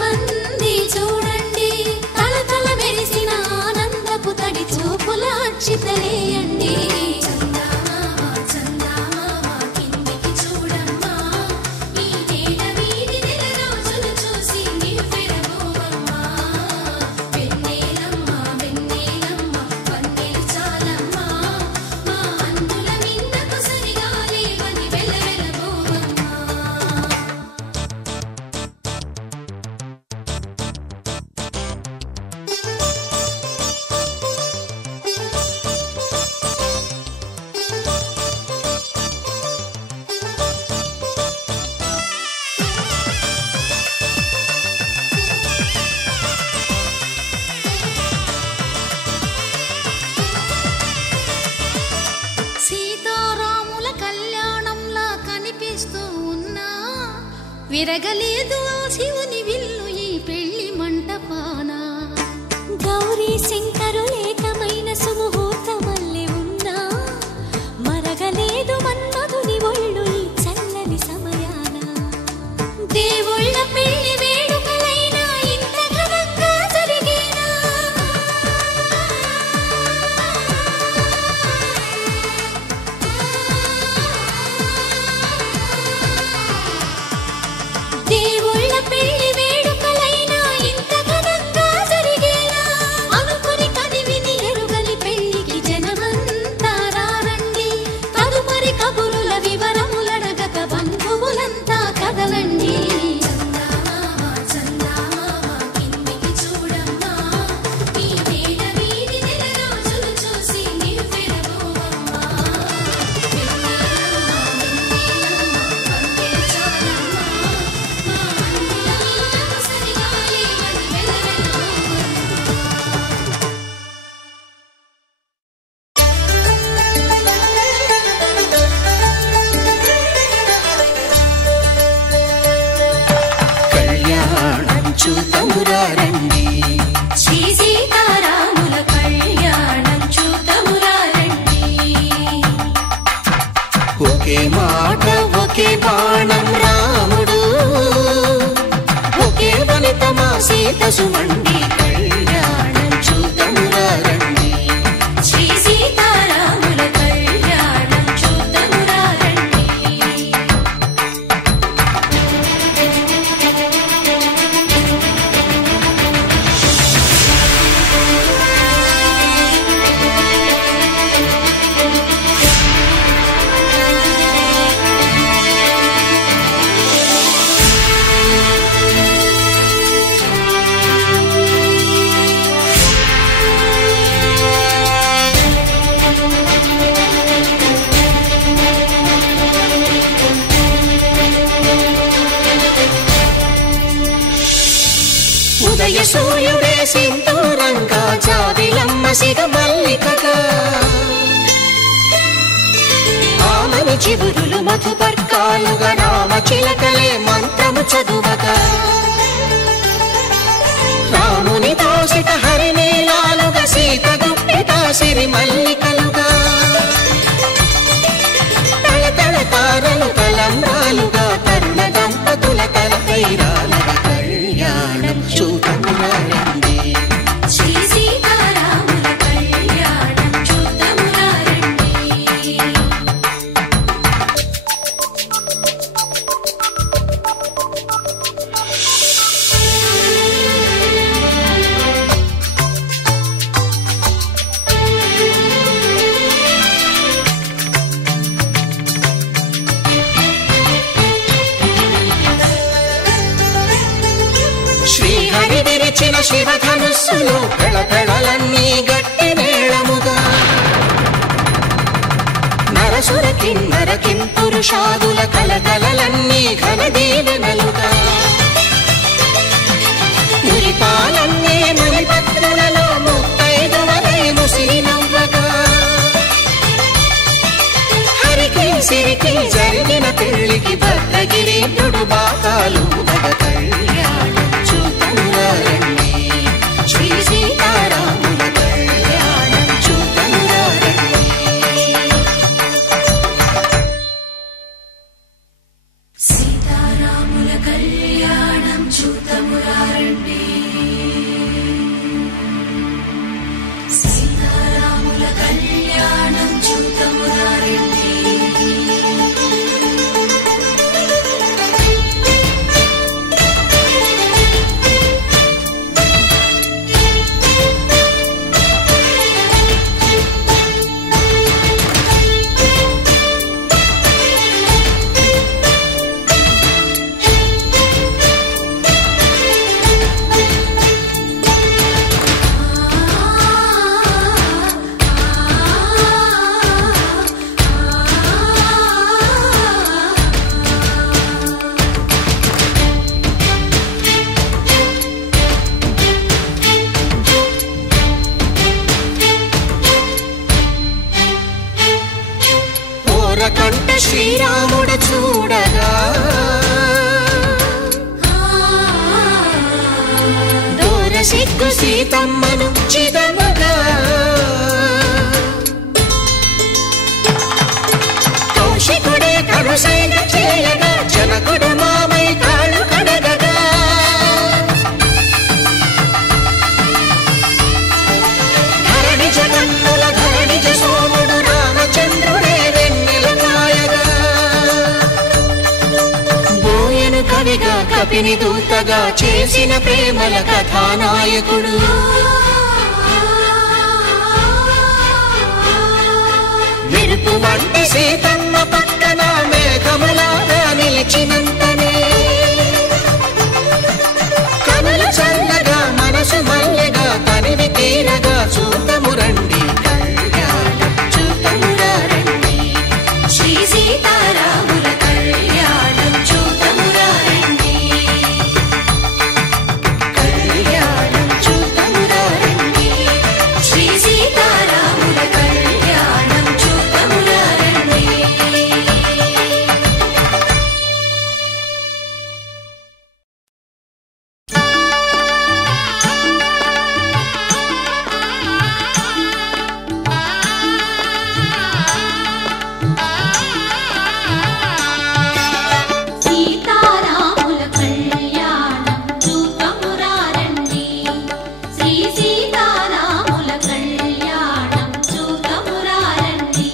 మంది చూడండి, తల తల మెరిసిన ఆనందపు తడి చూపుల అక్షితలేయండి. విరగలేదు ఆ శివుని విల్లు ఈ పెళ్లి మంటపాన. గౌరీ శంకరు ఏకమైన సుముహూర్తమల్లె ఉన్నా, మరగలేదు మన్మధుని ఒళ్ళు ఈ చల్లని సమయాన. దేవుళ్ళ పెళ్లి వేడుకలైనా ఇంత ఘనంగా జరిగేనా? దేవుళ్ళ పెళ్లి వేడుకలైనా ఇంత ఘనంగా జరిగేలా, అనుకుని కదివిని ఎరుగని పెళ్లికి జనమంతా రారండి. తదుపరి కబురుల వివరములడగక బంధువులంతా కదలండి. చూతమురారండి, శ్రీ సీతారాముల కళ్యాణం చూతమురారండి. ఒకే మాట ఒకే బాణం రాముడు, ఒకే వనిత మా సీత సుమండి కళ్యాణం చూతమురారండి. శ్రీ సీతారాముల కళ్యాణం చూతమురారండి. ఉదయ సూర్యుడే సింధూరంగా, జాబిలమ్మ సిగ మల్లికగా, ఆమని చిగురులు మధుపర్కాలుగా, రామ చిలకలే మంత్రము చదువగా, రాముని దోసిట హరినీలాలుగా, సీత గుప్పిట సిరి మల్లికలుగా, తళతళ తారలు తలంబ్రాలుగా, తరుణ దంపతుల తలపైరాలుగా కళ్యాణం చూతమురారండి. శ్రీ సీతారాముల కళ్యాణం చూతమురారండి. శ్రీహరి విరిచిన శివధనుస్సులో పెళపెళలన్నీ గట్టి మేళముగా, నరసుర కిన్నర కింపురుషాదుల కలకలలన్నీ ఘన దీవెనలుగా, మురిపాలన్నీ మురిపత్రులలో ముత్తైదువలై ముసిరి నవ్వగా, హరికి సిరికి జరిగిన పెళ్లికి భద్రగిరీంద్రుడు బాకాలు మగ కళ్యాణం చూతమురారండి. శ్రీ సీతారాముల కళ్యాణం చూతమురారండి. సీతారాముల కళ్యాణం చూతమురారండి. సీతమ్మను చిదమగా కౌశికుడే కరుసైన చేయగా జనకుడు మామై కాళ్ళు కడగగా ధరణి జగన్నుల ధరణిజ సోముడు రామచంద్రుడే వెన్నెల కాయగా బోయను కవిగా కపిని దూతగా చేసిన ప్రేమల కథానాయకుడు మెరుపు వంటి సీతమ్మ పక్కన మేఘములాగా నిలిచినంతనే కనులు చల్లగా మనసు మల్లెగా తనివి తీరగా చూతము రండి కళ్యాణం చూతమురా రండి శ్రీ సీతారాముల కళ్యాణం చూతమురా రండి కళ్యాణం చూతమురా రండి శ్రీ సీతారాముల కళ్యాణం చూతమురా రండి సీతారాముల కళ్యాణం చూతమురా రండి శ్రీ సీతారాముల కళ్యాణం చూతమురా రండి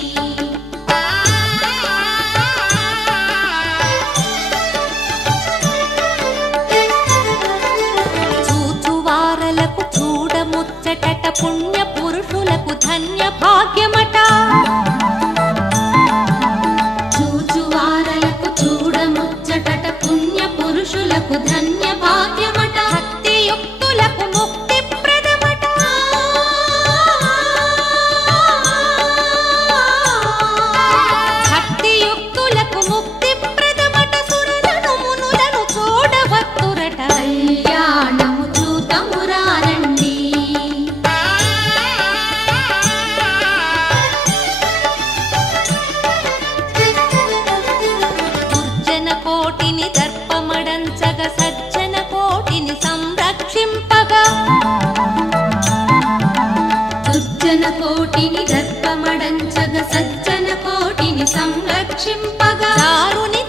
చూచువారలకు చూడముచ్చటట పుణ్య పురుషులకు ధన్య భాగ్యమట చూచువారలకు చూడముచ్చటట పుణ్య పురుషులకు ధన్య భాగ్యమట భక్తియుక్తులకు ముక్తి ప్రదమట భక్తియుక్తులకు ముక్తి ప్రదమట సురలను మునులను చూడవత్తురట కళ్యాణము చూతమురా రండి దుర్జన కోటిని దర్పమడంచగ సజ్జన కోటిని సంరక్షింపగా దుర్జన కోటిని దర్పమడంచగ సజ్జన కోటిని సంరక్షింపగా దారుని